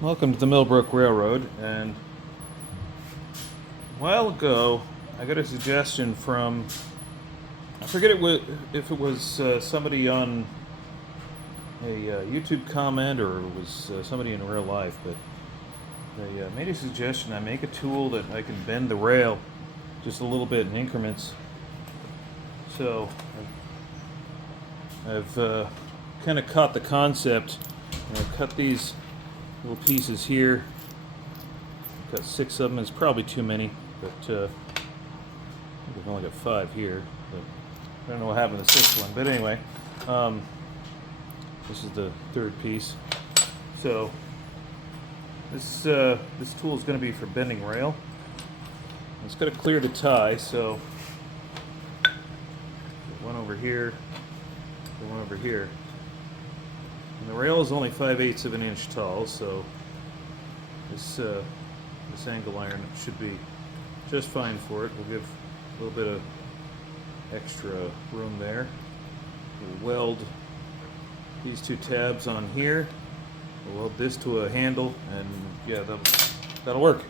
Welcome to the Brook Railroad, and a while ago I got a suggestion from, I forget if it was somebody on a YouTube comment or it was somebody in real life, but they made a suggestion I make a tool that I can bend the rail just a little bit in increments. So I've kind of caught the concept, and I've cut these little pieces here. I've got 6 of them. It's probably too many, but I think I've only got 5 here. But I don't know what happened to the 6th one. But anyway, this is the 3rd piece. So this tool is going to be for bending rail. It's got to clear the tie, so one over here, and one over here. And the rail is only 5/8 of an inch tall, so this angle iron should be just fine for it. We'll give a little bit of extra room there. We'll weld these 2 tabs on here. We'll weld this to a handle, and yeah, that'll work.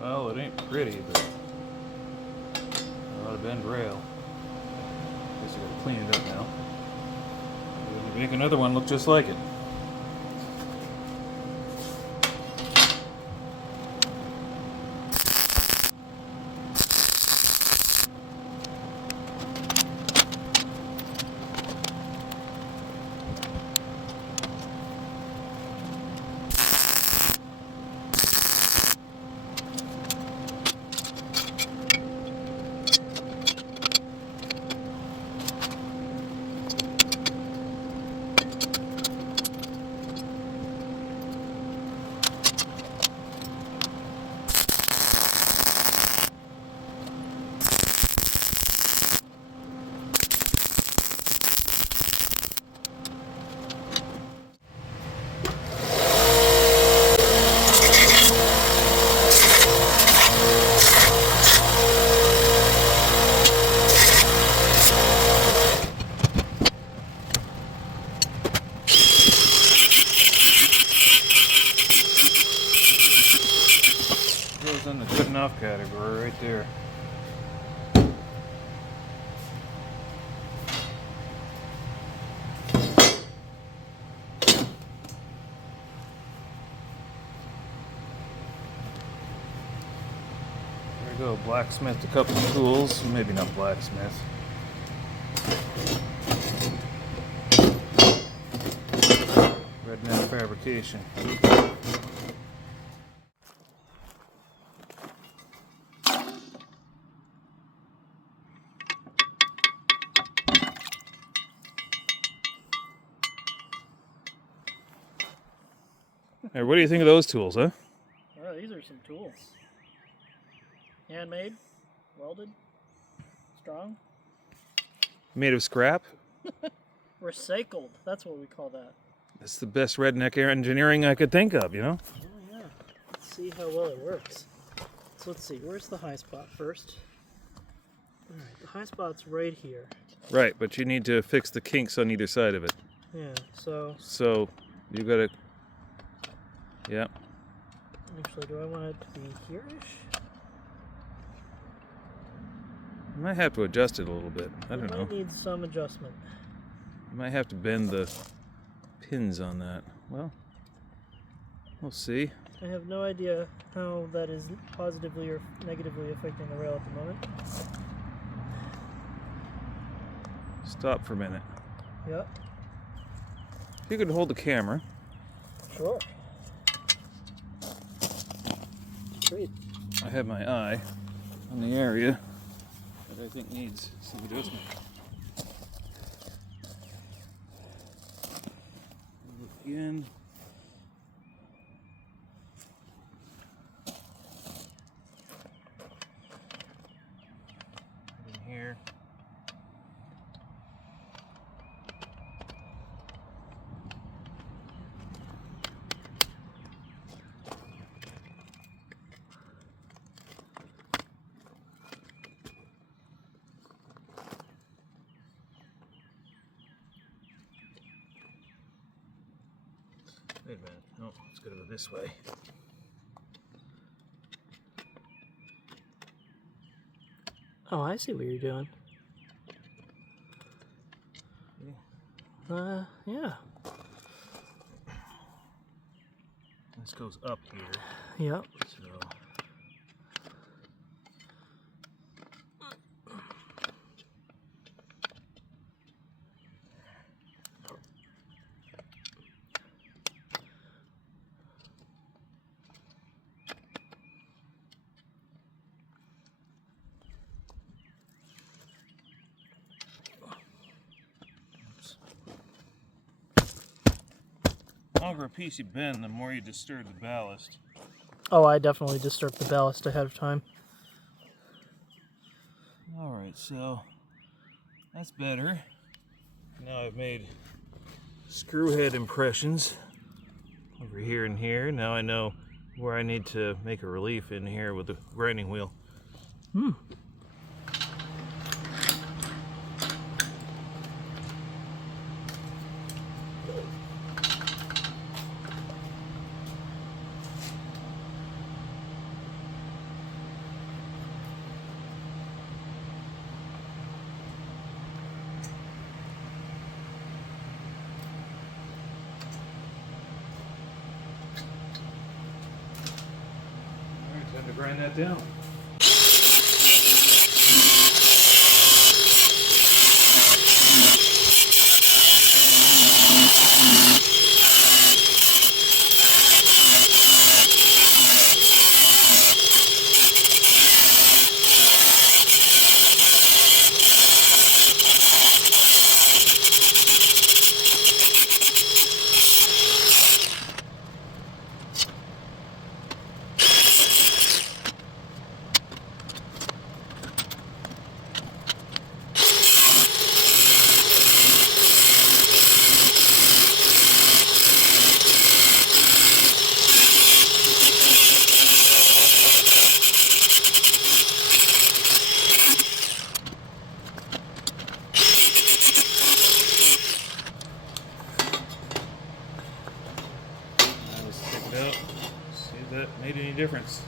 Well, it ain't pretty, but a lot of bend rail. Guess I gotta clean it up now. Maybe make another one look just like it. In the good enough category right there. There we go, blacksmithed a couple of tools, maybe not blacksmith. Redneck fabrication. Hey, what do you think of those tools, huh? Oh, these are some tools. Handmade, welded, strong. Made of scrap? Recycled, that's what we call that. That's the best redneck engineering I could think of, you know? Oh yeah. Let's see how well it works. So let's see, where's the high spot first? Alright, the high spot's right here. Right, but you need to fix the kinks on either side of it. Yeah, so... So, you gotta... Yeah. Actually, do I want it to be here-ish? You might have to adjust it a little bit. I don't know. It might need some adjustment. You might have to bend the pins on that. Well, we'll see. I have no idea how that is positively or negatively affecting the rail at the moment. Stop for a minute. Yep. If you could hold the camera. Sure. Great. I have my eye on the area that I think needs some adjustment. Look again. In here. Wait a minute. No, it's gotta go this way. Oh, I see what you're doing. Yeah. This goes up here. Yep. So. The longer a piece you bend, the more you disturb the ballast. Oh, I definitely disturbed the ballast ahead of time. Alright, so that's better. Now I've made screw head impressions over here and here. Now I know where I need to make a relief in here with the grinding wheel. grind that down. See if that made any difference.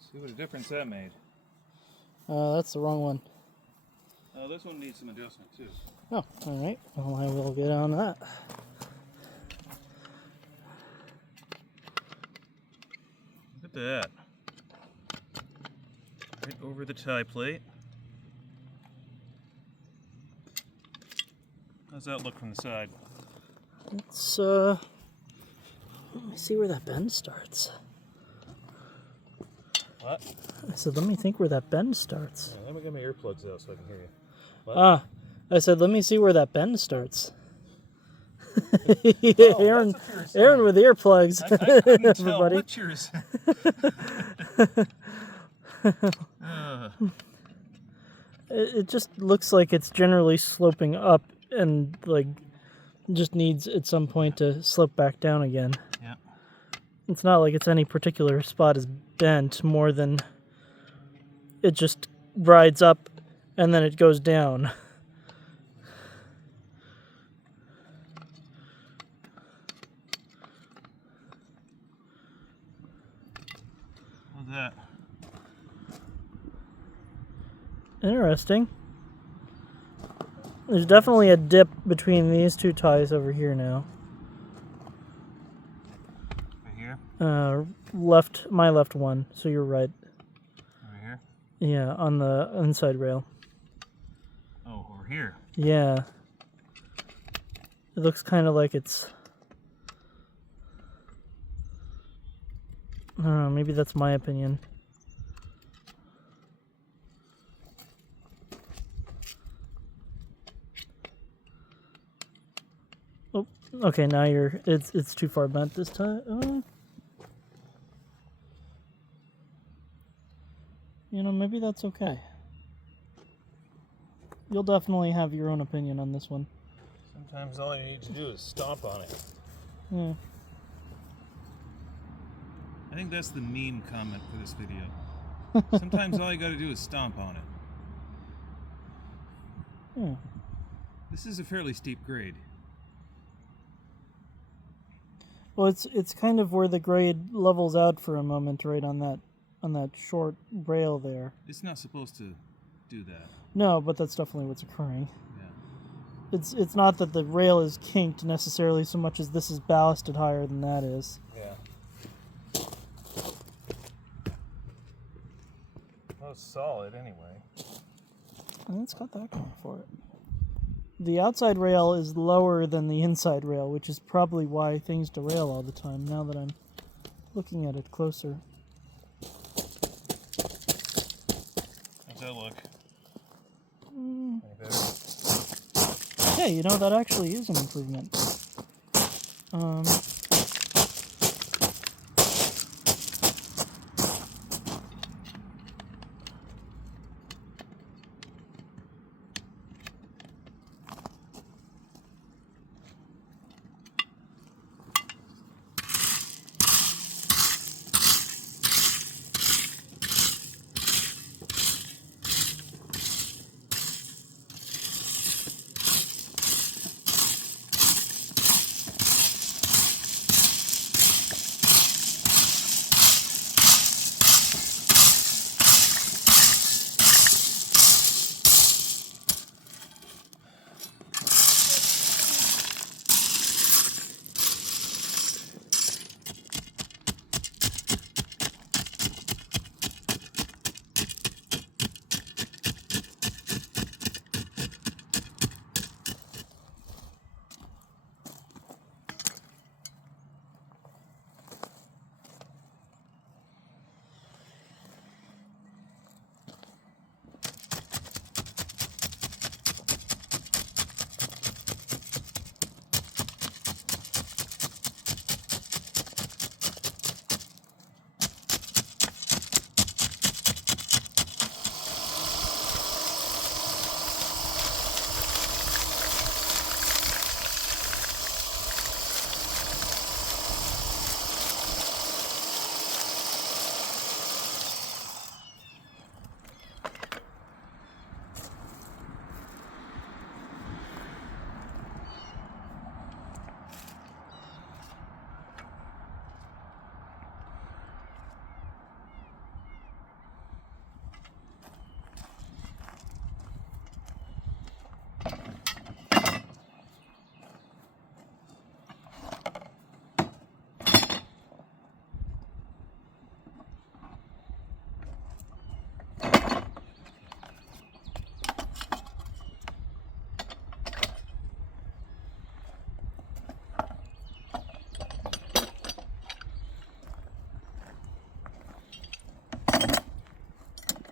See what a difference that made. That's the wrong one. Oh, this one needs some adjustment too. Oh, alright. Well, I will get on that. Look at that. Right over the tie plate. How's that look from the side? It's, let me see where that bend starts. What? I said, let me think where that bend starts. Yeah, let me get my earplugs out so I can hear you. What? I said, let me see where that bend starts. Oh, Aaron with earplugs. I couldn't tell Everybody. what yours. It just looks like it's generally sloping up and like just needs at some point to slope back down again. Yeah. It's not like it's any particular spot is bent more than it just rides up and then it goes down. How's that? Interesting. There's definitely a dip between these two ties over here now. Right here? My left one, so you're right. Over here? Yeah, on the inside rail. Oh, over here. Yeah. It looks kind of like it's... I don't know, maybe that's my opinion. Oh, okay, now it's too far bent this time. You know, maybe that's okay. You'll definitely have your own opinion on this one. Sometimes all you need to do is stomp on it. Yeah. I think that's the meme comment for this video. Sometimes all you gotta do is stomp on it. Yeah. This is a fairly steep grade. Well, it's kind of where the grade levels out for a moment, right on that short rail there. It's not supposed to do that. No, but that's definitely what's occurring. Yeah. It's not that the rail is kinked necessarily so much as this is ballasted higher than that is. Yeah. Well, it's solid anyway. And it's got that going for it. The outside rail is lower than the inside rail, which is probably why things derail all the time, now that I'm looking at it closer. How's that look? Mm. Any better? Yeah, you know, that actually is an improvement.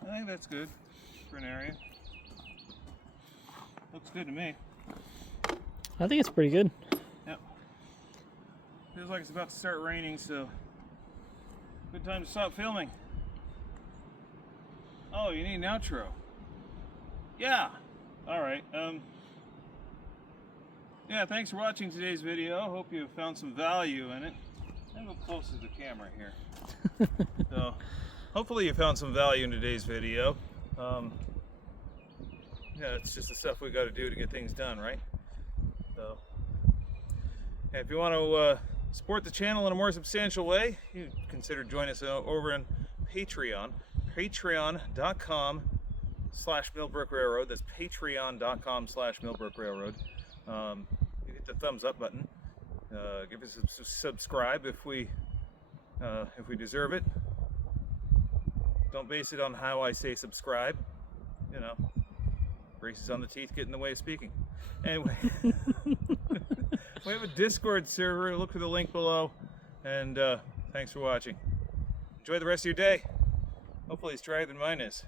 I think that's good for an area. Looks good to me. I think it's pretty good. Yep. Feels like it's about to start raining, so good time to stop filming. Oh, you need an outro. Yeah. All right. Yeah, thanks for watching today's video. Hope you found some value in it. I'm a little closer to the camera here. So, hopefully you found some value in today's video. Yeah, it's just the stuff we got to do to get things done, right? So, and if you want to support the channel in a more substantial way, you consider joining us over on Patreon. Patreon.com/Millbrook Railroad. That's patreon.com/Millbrook Railroad. You hit the thumbs up button. Give us a subscribe if we deserve it. Don't base it on how I say subscribe. You know, braces on the teeth get in the way of speaking. Anyway, we have a Discord server. Look for the link below. And thanks for watching. Enjoy the rest of your day. Hopefully it's drier than mine is.